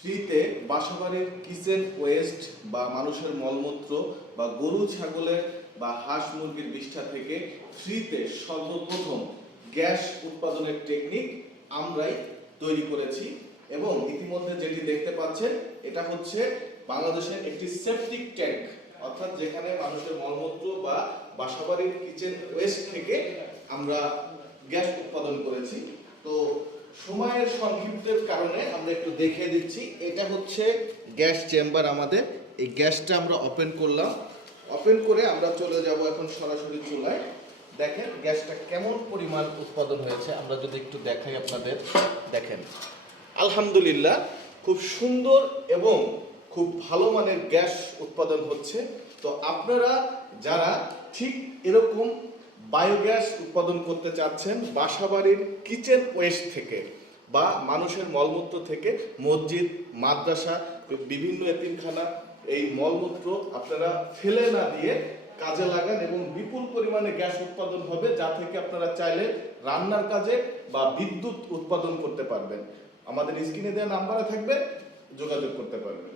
ফ্রিতে বাসাবাড়ির kitchen West বা মানুষের মলমূত্র বা গরু ছাগলের বা হাঁস মুরগির বিষ্ঠা থেকে ফ্রিতে সর্বপ্রথম গ্যাস উৎপাদনের টেকনিক আমরাই তৈরি করেছি। এবং ইতিমধ্যে যেটি দেখতে পাচ্ছেন এটা হচ্ছে বাংলাদেশের একটি সেপটিক ট্যাঙ্ক, অর্থাৎ যেখানে মানুষের মলমূত্র বা বাসাবাড়ির কিচেন ওয়েস্ট থেকে আমরা গ্যাস উৎপাদন করেছি। তো সময়ের সংক্ষিপ্তের কারণে আমরা একটু দেখিয়ে দিচ্ছি। এটা হচ্ছে গ্যাস চেম্বার আমাদের। এই গ্যাসটা আমরা ওপেন করলাম, ওপেন করে আমরা চলে যাব এখন সরাসরি চুলায়। দেখেন গ্যাসটা কেমন পরিমাণ উৎপাদন হয়েছে, আমরা যদি একটু দেখাই আপনাদের। দেখেন আলহামদুলিল্লাহ খুব সুন্দর এবং খুব ভালো মানের গ্যাস উৎপাদন হচ্ছে। তো আপনারা যারা ঠিক এরকম বায়োগ্যাস উৎপাদন করতে চাচ্ছেন বাসাবাড়ির কিচেন ওয়েস্ট থেকে বা মানুষের মলমূত্র থেকে, মসজিদ মাদ্রাসা বিভিন্ন এতিমখানা এই মলমূত্র আপনারা ফেলে না দিয়ে কাজে লাগান এবং বিপুল পরিমাণে গ্যাস উৎপাদন হবে, যা থেকে আপনারা চাইলে রান্নার কাজে বা বিদ্যুৎ উৎপাদন করতে পারবেন। আমাদের স্ক্রিনে দেওয়া নাম্বারে থাকবে, যোগাযোগ করতে পারবেন।